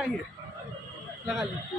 लगाइए, लगा लीजिए।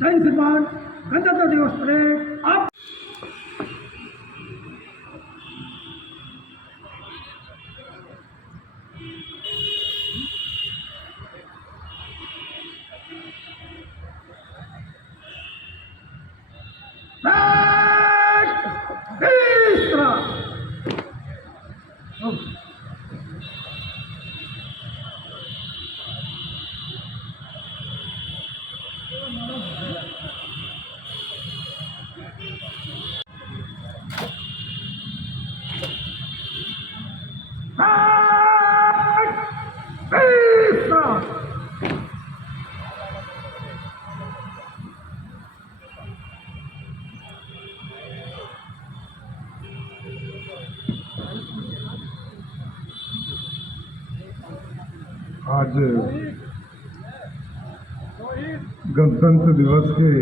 जय श्रीमान, गणतंत्र दिवस परेड आप आज गणतंत्र दिवस के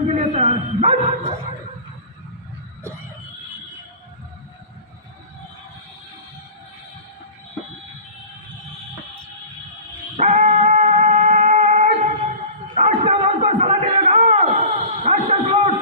के लिए राष्ट्रवाद को सलाह देगा, राष्ट्रवाद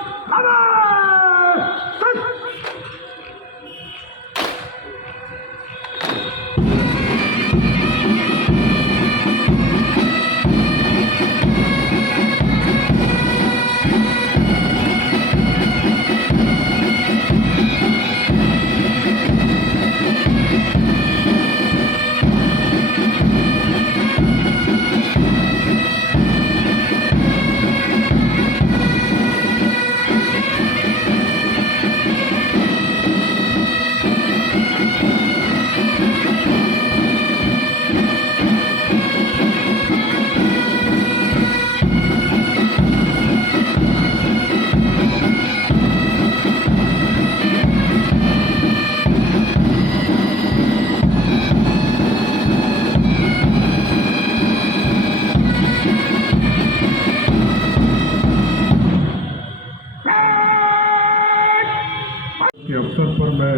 के अवसर पर मैं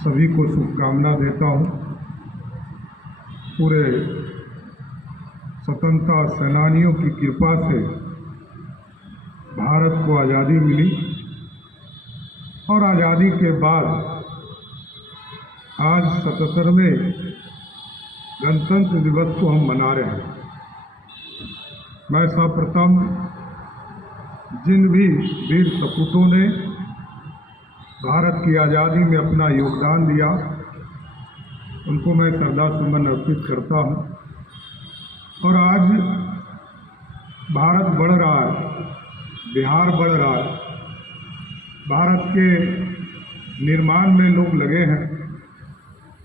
सभी को शुभकामना देता हूं। पूरे स्वतंत्रता सेनानियों की कृपा से भारत को आज़ादी मिली और आज़ादी के बाद आज 77वें गणतंत्र दिवस को हम मना रहे हैं। मैं सर्वप्रथम जिन भी वीर सपूतों ने भारत की आज़ादी में अपना योगदान दिया, उनको मैं श्रद्धासुमन अर्पित करता हूं। और आज भारत बढ़ रहा है, बिहार बढ़ रहा है, भारत के निर्माण में लोग लगे हैं।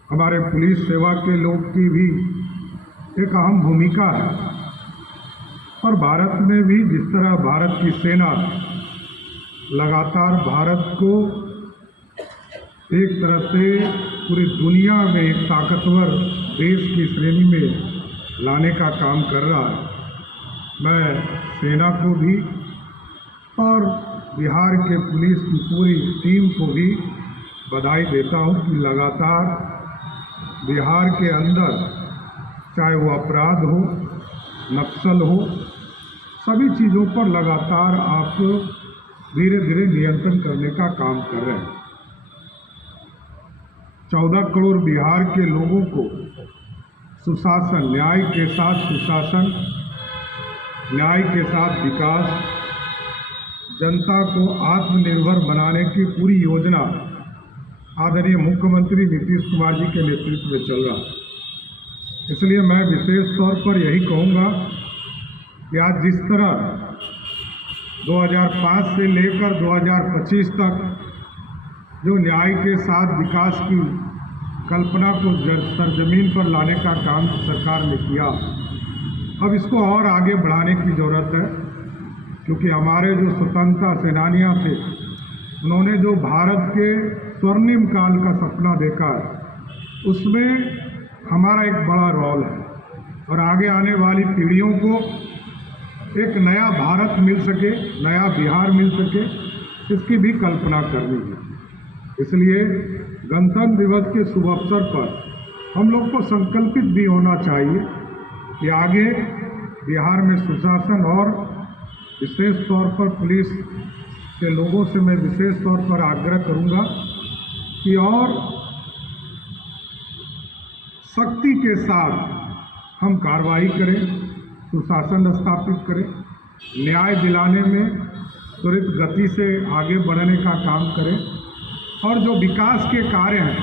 हमारे पुलिस सेवा के लोग की भी एक अहम भूमिका है। और भारत में भी जिस तरह भारत की सेना लगातार भारत को एक तरह से पूरी दुनिया में एक ताकतवर देश की श्रेणी में लाने का काम कर रहा है, मैं सेना को भी और बिहार के पुलिस की पूरी टीम को भी बधाई देता हूं कि लगातार बिहार के अंदर चाहे वो अपराध हो, नक्सल हो, सभी चीज़ों पर लगातार आप धीरे धीरे नियंत्रण करने का काम कर रहे हैं। 14 करोड़ बिहार के लोगों को सुशासन, न्याय के साथ सुशासन, न्याय के साथ विकास, जनता को आत्मनिर्भर बनाने की पूरी योजना आदरणीय मुख्यमंत्री नीतीश कुमार जी के नेतृत्व में चल रहा है। इसलिए मैं विशेष तौर पर यही कहूँगा कि आज जिस तरह 2005 से लेकर 2025 तक जो न्याय के साथ विकास की कल्पना को सरजमीन पर लाने का काम सरकार ने किया, अब इसको और आगे बढ़ाने की ज़रूरत है। क्योंकि हमारे जो स्वतंत्रता सेनानियाँ थे, उन्होंने जो भारत के स्वर्णिम काल का सपना देखा है, उसमें हमारा एक बड़ा रोल है। और आगे आने वाली पीढ़ियों को एक नया भारत मिल सके, नया बिहार मिल सके, इसकी भी कल्पना करनी है। इसलिए गणतंत्र दिवस के शुभ अवसर पर हम लोग को संकल्पित भी होना चाहिए कि आगे बिहार में सुशासन, और विशेष तौर पर पुलिस के लोगों से मैं विशेष तौर पर आग्रह करूंगा कि और सख्ती के साथ हम कार्रवाई करें, सुशासन स्थापित करें, न्याय दिलाने में त्वरित गति से आगे बढ़ने का काम करें, और जो विकास के कार्य हैं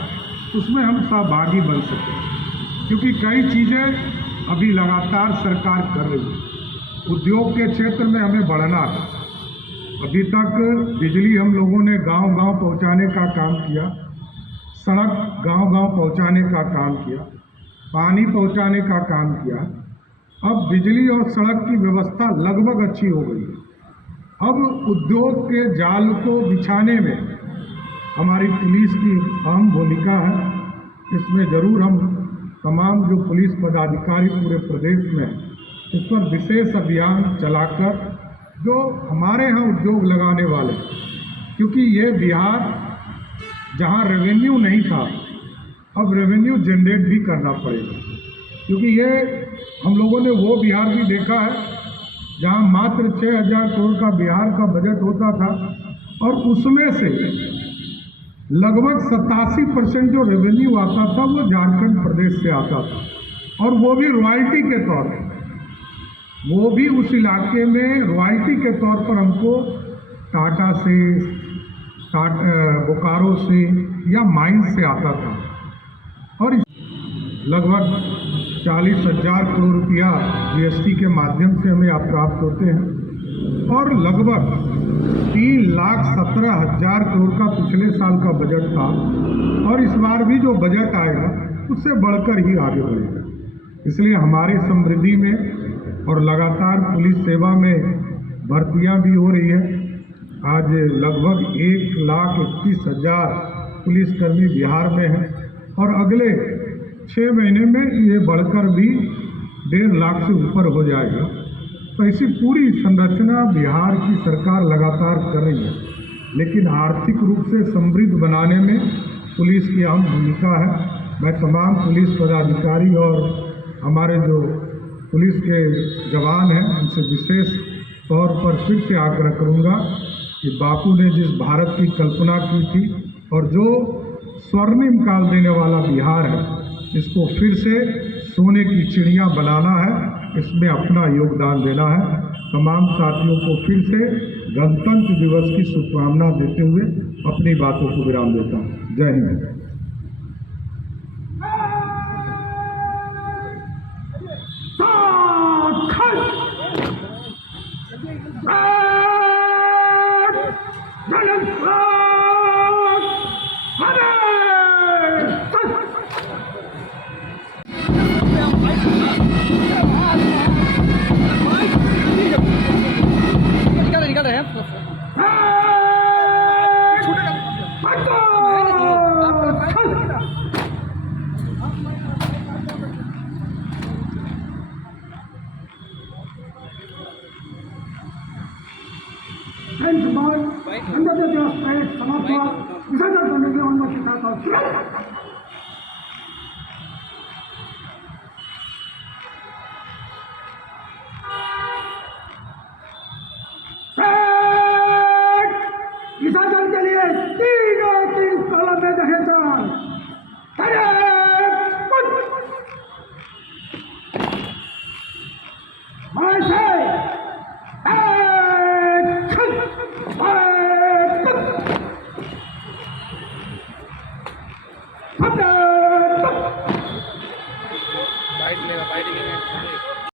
उसमें हम सहभागी बन सकें। क्योंकि कई चीज़ें अभी लगातार सरकार कर रही है। उद्योग के क्षेत्र में हमें बढ़ना है। अभी तक बिजली हम लोगों ने गांव-गांव पहुंचाने का काम किया, सड़क गांव-गांव पहुंचाने का काम किया, पानी पहुंचाने का काम किया। अब बिजली और सड़क की व्यवस्था लगभग अच्छी हो गई है। अब उद्योग के जाल को बिछाने में हमारी पुलिस की अहम भूमिका है। इसमें ज़रूर हम तमाम जो पुलिस पदाधिकारी पूरे प्रदेश में इस पर विशेष अभियान चलाकर जो हमारे यहाँ उद्योग लगाने वाले, क्योंकि ये बिहार जहाँ रेवेन्यू नहीं था, अब रेवेन्यू जनरेट भी करना पड़ेगा। क्योंकि ये हम लोगों ने वो बिहार भी देखा है जहाँ मात्र 6,000 करोड़ का बिहार का बजट होता था, और उसमें से लगभग 87% जो रेवेन्यू आता था वो झारखंड प्रदेश से आता था, और वो भी रॉयल्टी के तौर पर। वो भी उस इलाके में रॉयल्टी के तौर पर हमको टाटा से, बोकारो से या माइन से आता था। और लगभग 40,000 करोड़ रुपया GST के माध्यम से हमें प्राप्त होते हैं, और लगभग 3,17,000 करोड़ का पिछले साल का बजट था, और इस बार भी जो बजट आएगा उससे बढ़कर ही आगे बढ़ेगा। इसलिए हमारी समृद्धि में और लगातार पुलिस सेवा में भर्तियां भी हो रही है। आज लगभग 1,31,000 पुलिसकर्मी बिहार में हैं, और अगले 6 महीने में ये बढ़कर भी 1.5 लाख से ऊपर हो जाएगा। तो ऐसी पूरी संरचना बिहार की सरकार लगातार कर रही है। लेकिन आर्थिक रूप से समृद्ध बनाने में पुलिस की अहम भूमिका है। मैं तमाम पुलिस पदाधिकारी और हमारे जो पुलिस के जवान हैं उनसे विशेष तौर पर फिर से आग्रह करूंगा कि बापू ने जिस भारत की कल्पना की थी और जो स्वर्णिम काल देने वाला बिहार है, इसको फिर से सोने की चिड़िया बनाना है, इसमें अपना योगदान देना है। तमाम साथियों को फिर से गणतंत्र दिवस की शुभकामना देते हुए अपनी बातों को विराम देता हूँ। जय हिंद। जैन सम्मान गणतंत्र दिवस परेड समाप्त हुआ। विसर्जन करने के अनुमति चाहता हूँ।